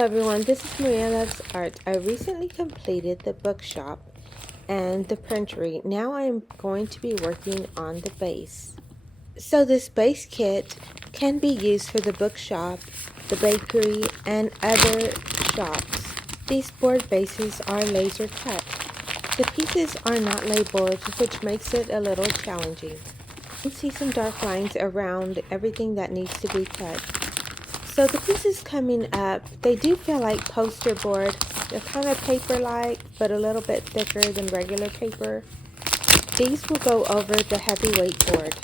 Hello everyone, this is Maria Loves Art. I recently completed the bookshop and the printery. Now I am going to be working on the base. So this base kit can be used for the bookshop, the bakery, and other shops. These board bases are laser cut. The pieces are not labeled, which makes it a little challenging. You can see some dark lines around everything that needs to be cut. So the pieces coming up, they do feel like poster board. They're kind of paper-like, but a little bit thicker than regular paper. These will go over the heavyweight board.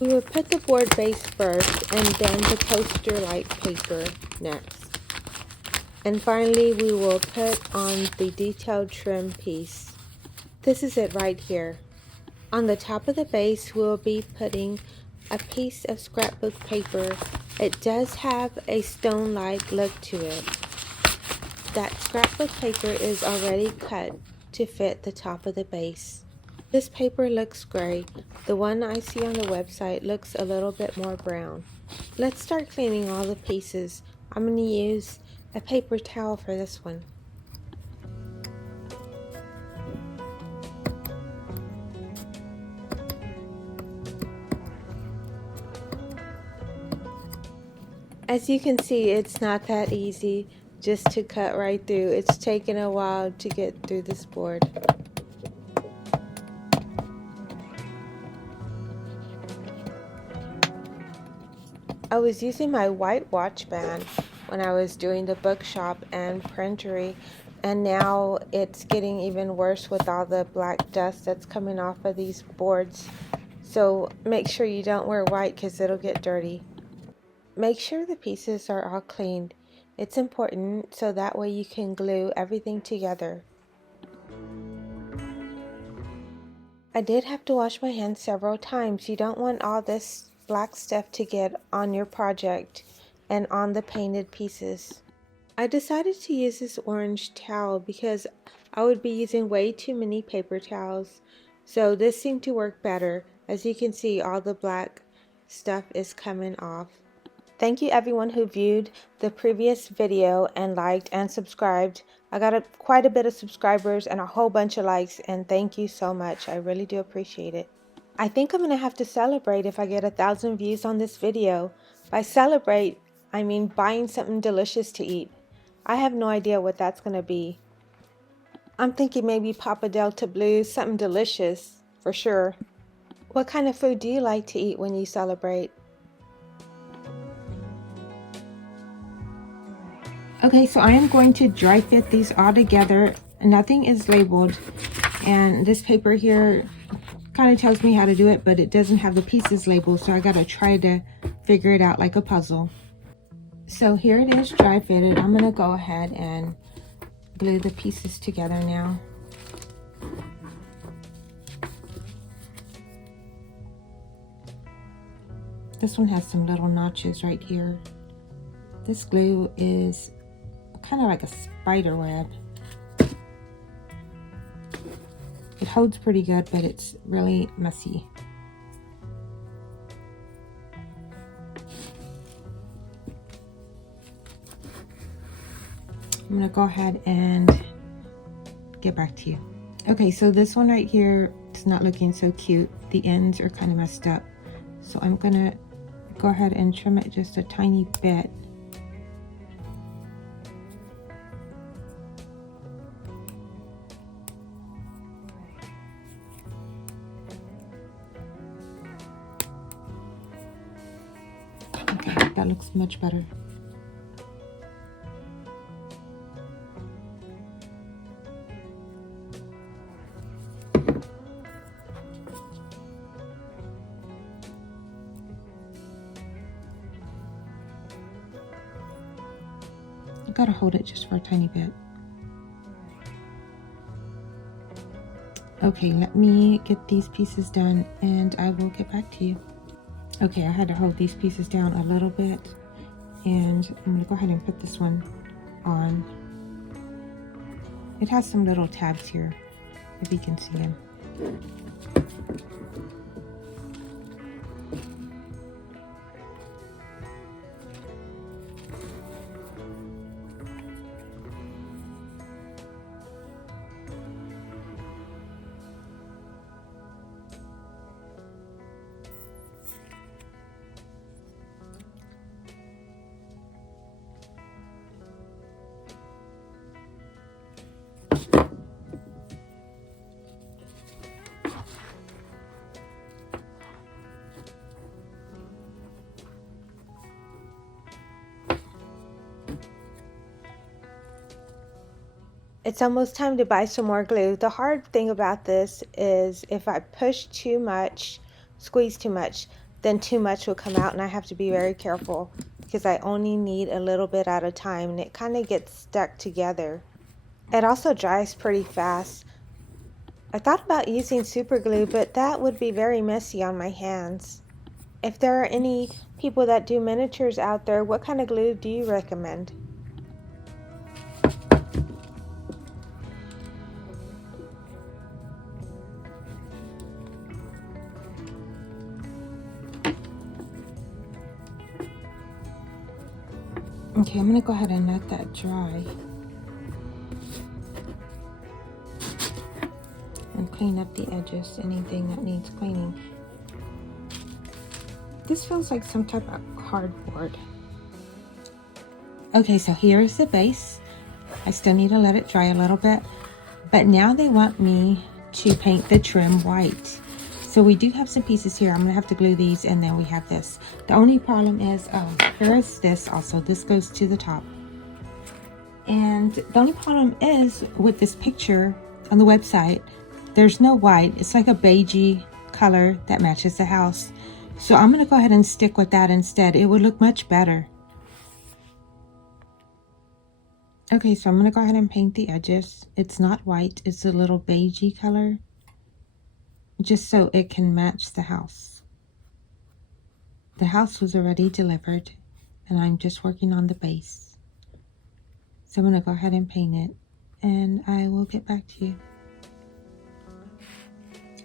We will put the board base first and then the poster-like paper next. And finally, we will put on the detailed trim piece. This is it right here. On the top of the base, we'll be putting a piece of scrapbook paper. It does have a stone-like look to it. That scrapbook paper is already cut to fit the top of the base. This paper looks gray. The one I see on the website looks a little bit more brown. Let's start cleaning all the pieces. I'm going to use a paper towel for this one. As you can see, it's not that easy just to cut right through. It's taken a while to get through this board. I was using my white watch band when I was doing the bookshop and printery, and now it's getting even worse with all the black dust that's coming off of these boards. So make sure you don't wear white because it'll get dirty. Make sure the pieces are all cleaned. It's important so that way you can glue everything together. I did have to wash my hands several times. You don't want all this black stuff to get on your project and on the painted pieces. I decided to use this orange towel because I would be using way too many paper towels. So this seemed to work better. As you can see, all the black stuff is coming off. Thank you everyone who viewed the previous video and liked and subscribed. I got quite a bit of subscribers and a whole bunch of likes, and thank you so much. I really do appreciate it. I think I'm going to have to celebrate if I get 1,000 views on this video. By celebrate, I mean buying something delicious to eat. I have no idea what that's going to be. I'm thinking maybe Papa Delta Blue, something delicious for sure. What kind of food do you like to eat when you celebrate? Okay, so I am going to dry fit these all together. Nothing is labeled, and this paper here kind of tells me how to do it, but it doesn't have the pieces labeled, so I gotta try to figure it out like a puzzle. So here it is, dry fitted. I'm gonna go ahead and glue the pieces together now. This one has some little notches right here. This glue is kind of like a spider web. It holds pretty good, but it's really messy. I'm gonna go ahead and get back to you. Okay, so this one right here is not looking so cute. The ends are kind of messed up. So I'm gonna go ahead and trim it just a tiny bit. Okay, that looks much better. I gotta hold it just for a tiny bit. Okay, let me get these pieces done and I will get back to you. Okay, I had to hold these pieces down a little bit, and I'm gonna go ahead and put this one on. It has some little tabs here, if you can see them. It's almost time to buy some more glue. The hard thing about this is if I push too much, squeeze too much, then too much will come out and I have to be very careful because I only need a little bit at a time and it kind of gets stuck together. It also dries pretty fast. I thought about using super glue, but that would be very messy on my hands. If there are any people that do miniatures out there, what kind of glue do you recommend? Okay, I'm going to go ahead and let that dry and clean up the edges, anything that needs cleaning. This feels like some type of cardboard. Okay, so here is the base. I still need to let it dry a little bit, but now they want me to paint the trim white. So we do have some pieces here. I'm gonna have to glue these, and then we have this. The only problem is, here is this also. This goes to the top. And the only problem is with this picture on the website, there's no white. It's like a beigey color that matches the house. So I'm gonna go ahead and stick with that instead. It would look much better. Okay, so I'm gonna go ahead and paint the edges. It's not white, it's a little beigey color, just so it can match the house. The house was already delivered, and I'm just working on the base. So I'm gonna go ahead and paint it, and I will get back to you.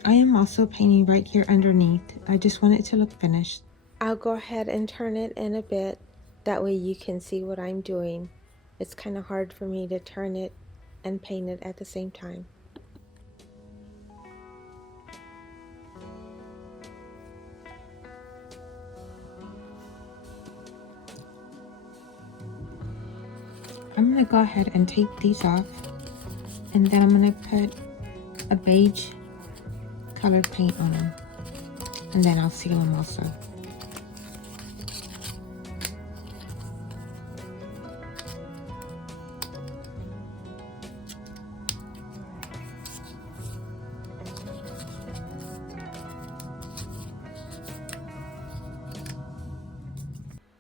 I am also painting right here underneath. I just want it to look finished. I'll go ahead and turn it in a bit. That way you can see what I'm doing. It's kind of hard for me to turn it and paint it at the same time. I'm going to go ahead and take these off, and then I'm going to put a beige colored paint on them, and then I'll seal them also.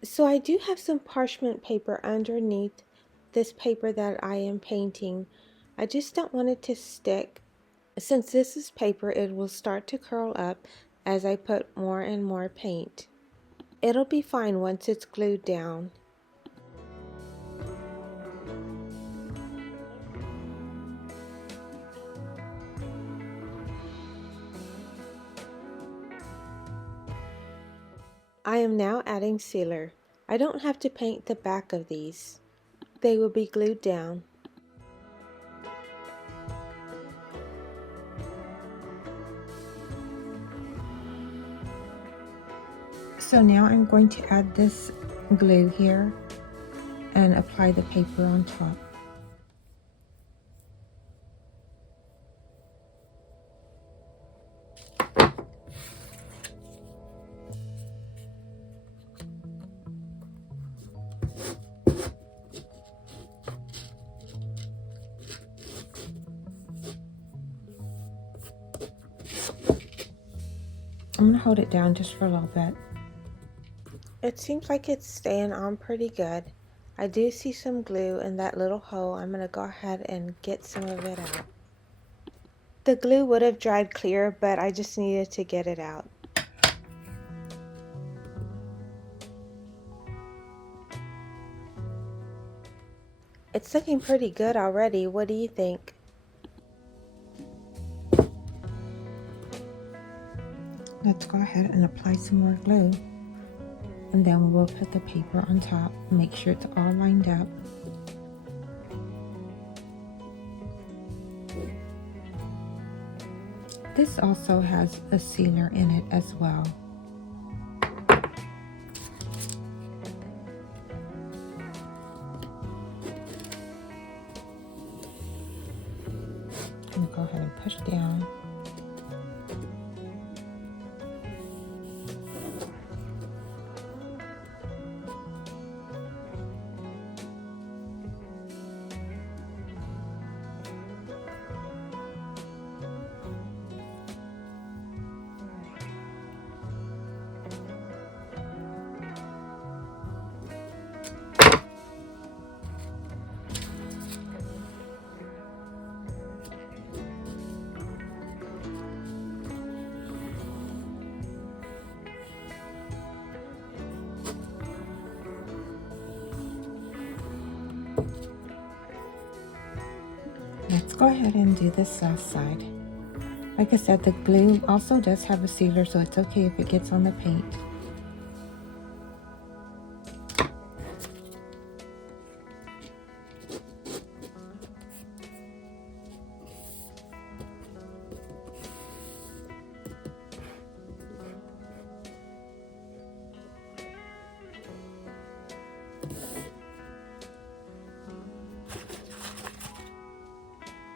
So I do have some parchment paper underneath this paper that I am painting. I just don't want it to stick. Since this is paper, it will start to curl up as I put more and more paint. It'll be fine once it's glued down. I am now adding sealer. I don't have to paint the back of these. They will be glued down. So now I'm going to add this glue here and apply the paper on top. I'm going to hold it down just for a little bit. It seems like it's staying on pretty good. I do see some glue in that little hole. I'm going to go ahead and get some of it out. The glue would have dried clear, but I just needed to get it out. It's looking pretty good already. What do you think? Let's go ahead and apply some more glue. And then we'll put the paper on top. Make sure it's all lined up. This also has a sealer in it as well. I'm gonna go ahead and push down. Let's go ahead and do this last side. Like I said, the glue also does have a sealer, so it's okay if it gets on the paint.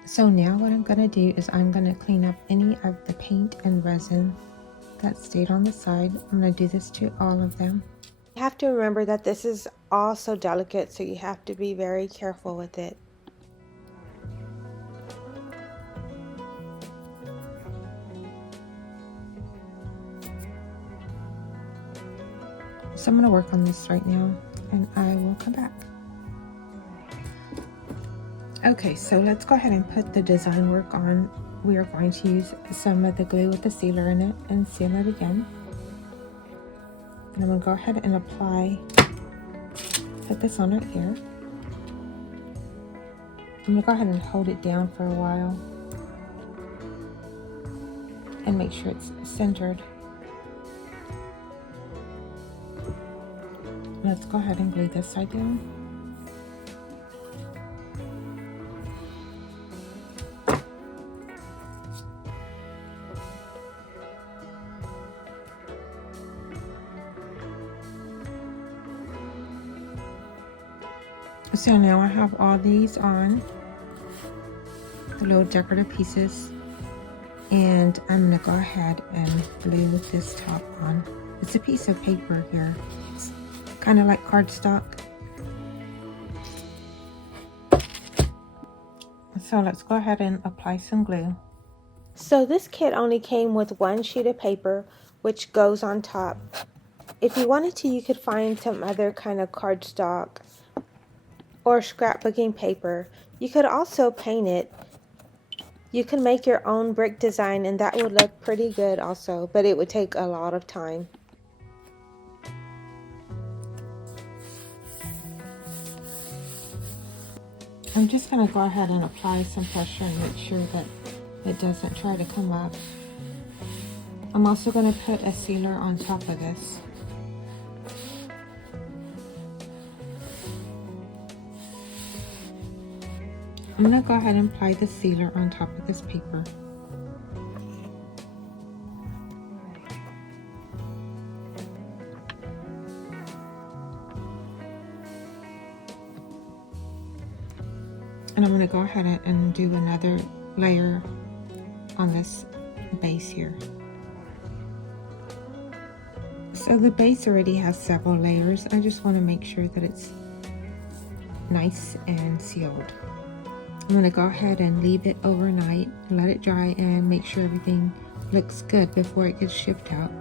So now what I'm going to do is I'm going to clean up any of the paint and resin that stayed on the side. I'm going to do this to all of them. You have to remember that this is all so delicate, so you have to be very careful with it. So I'm going to work on this right now and I will come back. Okay, so let's go ahead and put the design work on. We are going to use some of the glue with the sealer in it and seal it again. And I'm going to go ahead and put this on right here. I'm going to go ahead and hold it down for a while and make sure it's centered. Let's go ahead and glue this side down. So now I have all these on, the little decorative pieces, and I'm gonna go ahead and glue this top on. It's a piece of paper here. It's kind of like cardstock. So let's go ahead and apply some glue. So this kit only came with one sheet of paper, which goes on top. If you wanted to, you could find some other kind of cardstock or scrapbooking paper. You could also paint it. You can make your own brick design and that would look pretty good also, but it would take a lot of time. I'm just going to go ahead and apply some pressure and make sure that it doesn't try to come up. I'm also going to put a sealer on top of this. I'm going to go ahead and apply the sealer on top of this paper. And I'm going to go ahead and do another layer on this base here. So the base already has several layers. I just want to make sure that it's nice and sealed. I'm going to go ahead and leave it overnight, let it dry, and make sure everything looks good before it gets shipped out.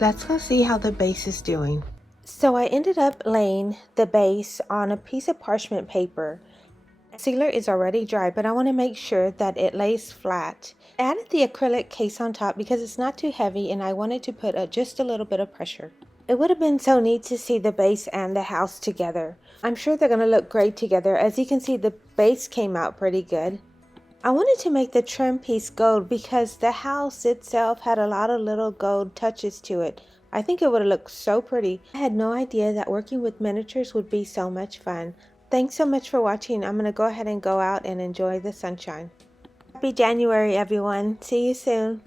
Let's go see how the base is doing. So I ended up laying the base on a piece of parchment paper. The sealer is already dry, but I want to make sure that it lays flat. I added the acrylic case on top because it's not too heavy and I wanted to put just a little bit of pressure. It would have been so neat to see the base and the house together. I'm sure they're going to look great together. As you can see, the base came out pretty good. I wanted to make the trim piece gold because the house itself had a lot of little gold touches to it. I think it would have looked so pretty. I had no idea that working with miniatures would be so much fun. Thanks so much for watching. I'm going to go ahead and go out and enjoy the sunshine. Happy January, everyone. See you soon.